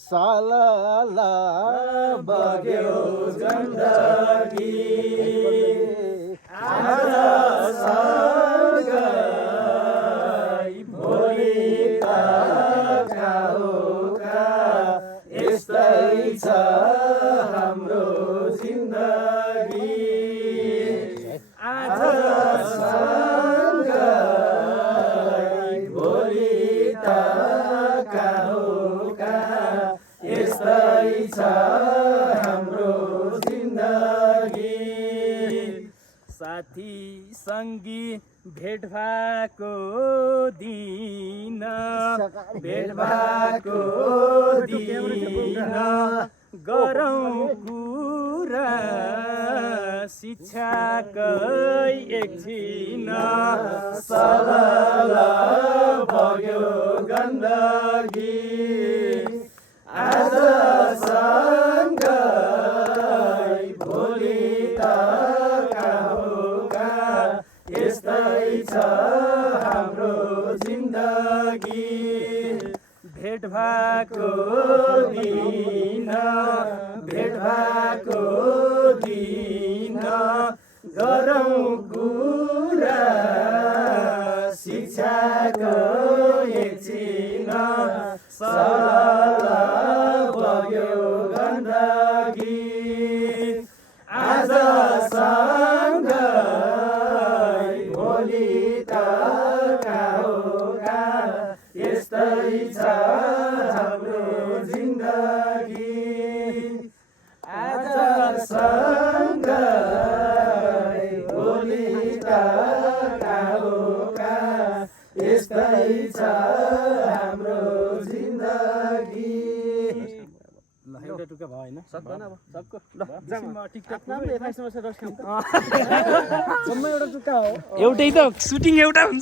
सालाला बग्यो गण्डकी आज सँगै भोलि त खाओका यस्तै छ हाम्रो जिन्दगी आज सँगै भोलि त खाओका यस्तै छ हाम्रो जिन्दगी साथी सङ्गी भेट भएको दिन गरौँ कुरा शिक्षाकै एकछिन सालाला बग्यो गण्डकी आज सँगै भोलि त खाओका यस्तै छ हाम्रो जिन्दगी भेट भएको दिन गरौँ कुरा शिक्षाको एकछिन सालाला बग्यो गण्डकी आज सँगै भोलि त खाओका यस्तै छ हाम्रो जिन्दगी आज सँगै भोलि त खाओका यस्तै छ हाम्रो जिन्दगी एउटा टुक्का भयो होइन सक्दैन अब सबको टिकटक नाम 28 वर्ष रस खान्छ एउटै त सुटिङ एउटा हुन्छ